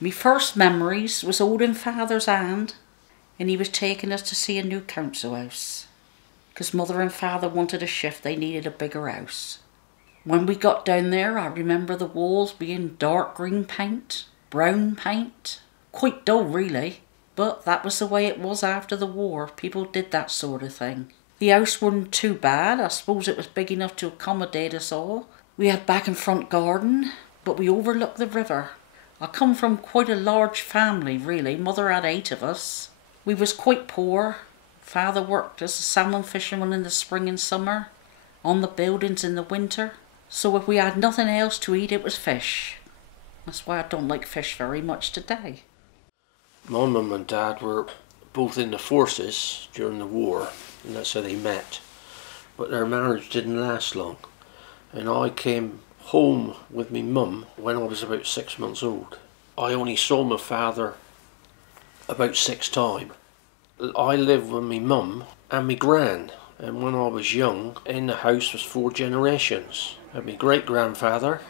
Me first memories was holding Father's hand and he was taking us to see a new council house. Because Mother and Father wanted a shift, they needed a bigger house. When we got down there, I remember the walls being dark green paint, brown paint. Quite dull really, but that was the way it was after the war. People did that sort of thing. The house wasn't too bad. I suppose it was big enough to accommodate us all. We had back and front garden, but we overlooked the river. I come from quite a large family really. Mother had 8 of us. We was quite poor. Father worked as a salmon fisherman in the spring and summer, on the buildings in the winter. So if we had nothing else to eat, it was fish. That's why I don't like fish very much today. My mum and dad were both in the forces during the war, and that's how they met. But their marriage didn't last long. And I came home with my mum when I was about 6 months old. I only saw my father about 6 times. I lived with my mum and my gran, and when I was young, in the house was 4 generations. I had my great-grandfather,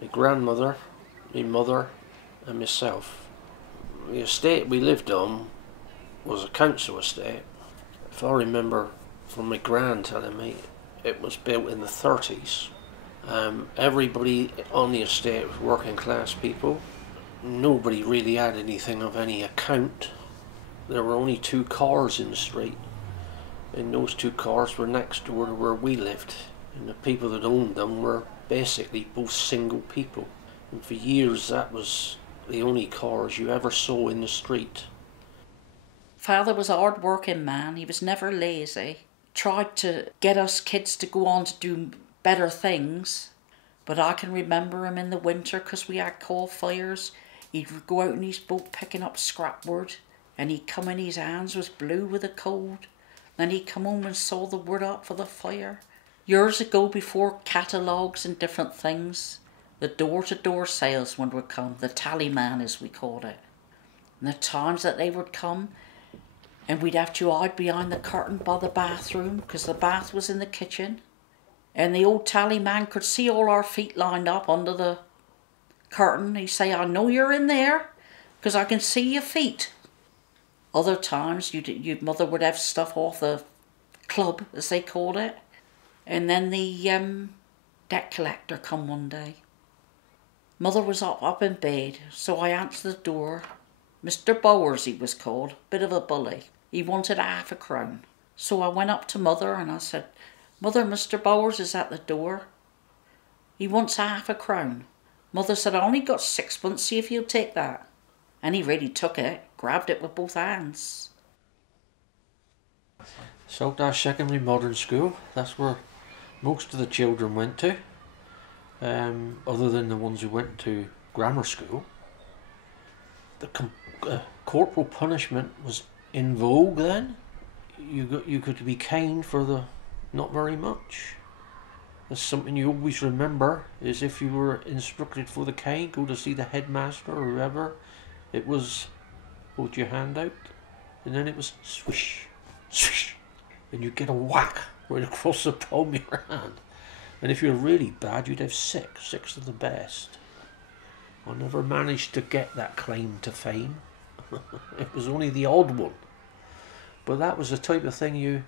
my grandmother, my mother and myself. The estate we lived on was a council estate. If I remember from my gran telling me, it was built in the 30s. Everybody on the estate was working class people. Nobody really had anything of any account. There were only 2 cars in the street, and those 2 cars were next door to where we lived, and the people that owned them were basically both single people, and for years that was the only cars you ever saw in the street. Father was a hard-working man. He was never lazy. Tried to get us kids to go on to do better things, but I can remember him in the winter because we had coal fires. He'd go out in his boat picking up scrap wood, and he'd come in, his hands was blue with the cold. Then he'd come home and saw the wood up for the fire. Years ago, before catalogues and different things, the door-to-door salesman would come, the tallyman as we called it. And the times that they would come, and we'd have to hide behind the curtain by the bathroom, because the bath was in the kitchen. And the old tallyman could see all our feet lined up under the curtain. He'd say, "I know you're in there, because I can see your feet." Other times, your mother would have stuff off the club, as they called it. And then the debt collector come one day. Mother was up in bed, so I answered the door. Mr. Bowers, he was called, bit of a bully. He wanted half a crown. So I went up to Mother and I said, "Mother, Mr. Bowers is at the door. He wants half a crown." Mother said, "I only got 6 months, see if he'll take that." And he really took it, grabbed it with both hands. Saltash Secondary Modern School, that's where most of the children went to, other than the ones who went to grammar school. The corporal punishment was in vogue then. You could be caned for the not very much. That's something you always remember, is if you were instructed for the cane, go to see the headmaster or whoever. It was hold your hand out, and then it was swish, swish, and you'd get a whack right across the palm of your hand. And if you're really bad, you'd have 6 of the best. I never managed to get that claim to fame. It was only the odd one. But that was the type of thing you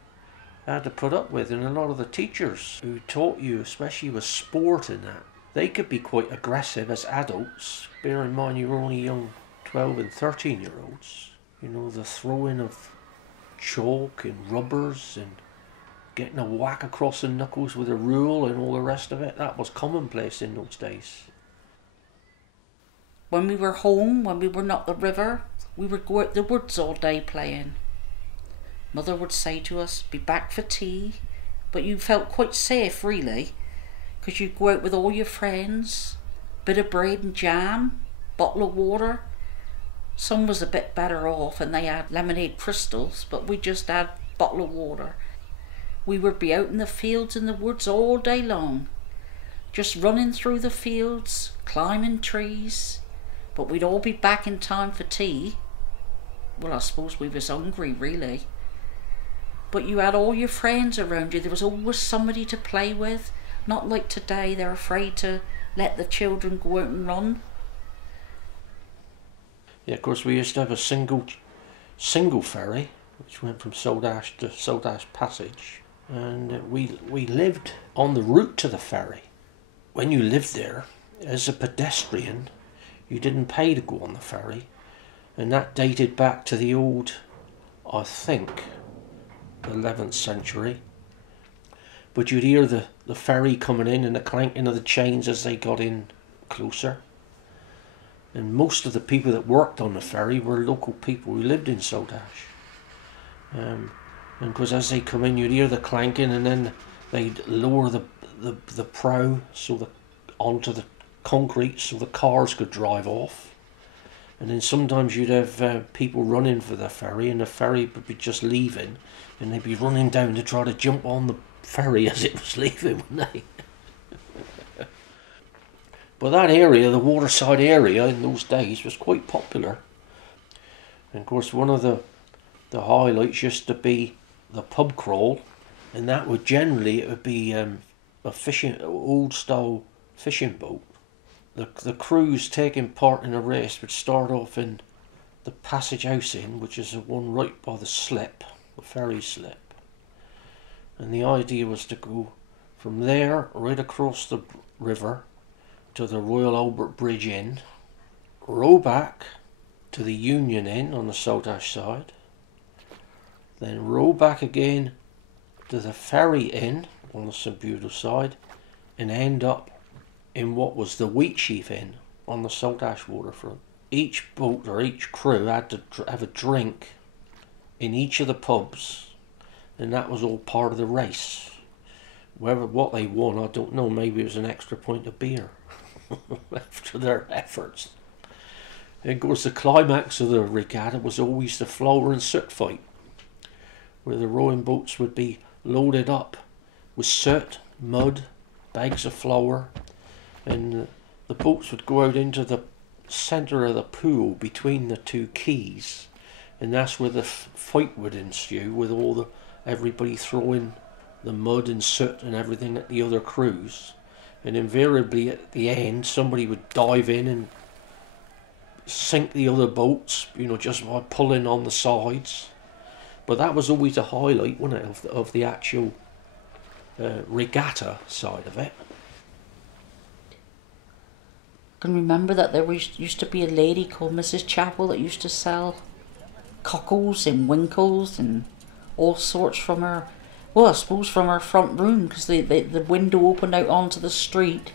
had to put up with, and a lot of the teachers who taught you, especially with sport and that, they could be quite aggressive as adults. Bear in mind you were only young 12 and 13-year-olds. You know, the throwing of chalk and rubbers and getting a whack across the knuckles with a rule and all the rest of it, that was commonplace in those days. When we were home, when we were not the river, we would go out the woods all day playing. Mother would say to us, "Be back for tea," but you felt quite safe really, because you'd go out with all your friends, bit of bread and jam, bottle of water. Some was a bit better off and they had lemonade crystals, but we just had bottle of water. We would be out in the fields and the woods all day long, just running through the fields, climbing trees, but we'd all be back in time for tea. Well, I suppose we was hungry really. But you had all your friends around you. There was always somebody to play with. Not like today, they're afraid to let the children go out and run. Yeah, of course we used to have a single ferry, which went from Sodash to Sodash Passage, and we lived on the route to the ferry. When you lived there, as a pedestrian, you didn't pay to go on the ferry, and that dated back to the old, I think, 11th century. But you'd hear the ferry coming in and the clanking of the chains as they got in closer. And most of the people that worked on the ferry were local people who lived in Sodash. And because as they come in, you'd hear the clanking, and then they'd lower the prow onto the concrete so the cars could drive off. And then sometimes you'd have people running for the ferry, and the ferry would be just leaving, and they'd be running down to try to jump on the ferry as it was leaving, wouldn't they? But that area, the waterside area in those days, was quite popular. And of course one of the highlights used to be the pub crawl, and that would generally, it would be a old style fishing boat. The crews taking part in a race would start off in the Passage House Inn, which is the one right by the slip, the ferry slip. And the idea was to go from there right across the river to the Royal Albert Bridge Inn, row back to the Union Inn on the Sodash side, then row back again to the Ferry Inn on the St Buda side, and end up in what was the Wheatsheaf Inn on the Sodash waterfront. Each boat or each crew had to have a drink in each of the pubs, and that was all part of the race. What they won, I don't know, maybe it was an extra point of beer after their efforts. And of course the climax of the regatta was always the flour and soot fight, where the rowing boats would be loaded up with soot, mud, bags of flour, and the boats would go out into the centre of the pool between the two quays, and that's where the fight would ensue, with everybody throwing the mud and soot and everything at the other crews. And invariably at the end somebody would dive in and sink the other boats, just by pulling on the sides. But that was always a highlight, wasn't it, of the actual regatta side of it. I can remember that there used to be a lady called Mrs. Chappell that used to sell cockles and winkles and all sorts from her, well, I suppose from her front room, because the window opened out onto the street.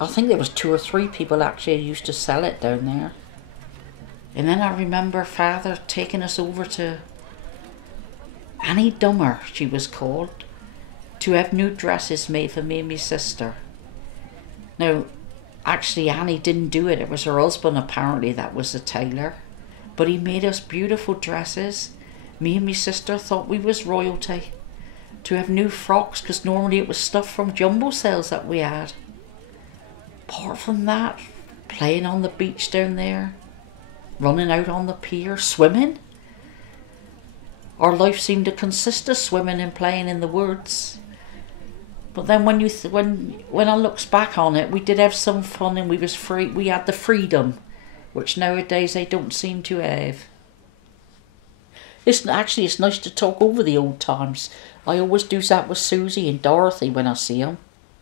I think there was 2 or 3 people actually who used to sell it down there. And then I remember Father taking us over to Annie Dummer, she was called, to have new dresses made for me and my sister. Now, actually Annie didn't do it. It was her husband, apparently, that was the tailor. But he made us beautiful dresses. Me and my sister thought we was royalty. To have new frocks, because normally it was stuff from jumbo sales that we had. Apart from that, playing on the beach down there, running out on the pier, swimming. Our life seemed to consist of swimming and playing in the woods. But then when I looks back on it, we did have some fun, and we was free. We had the freedom, which nowadays they don't seem to have. It's nice to talk over the old times. I always do that with Susie and Dorothy when I see them,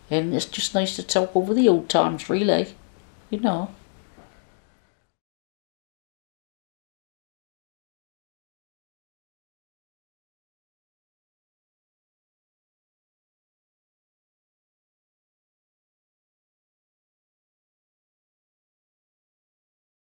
and it's just nice to talk over the old times, really,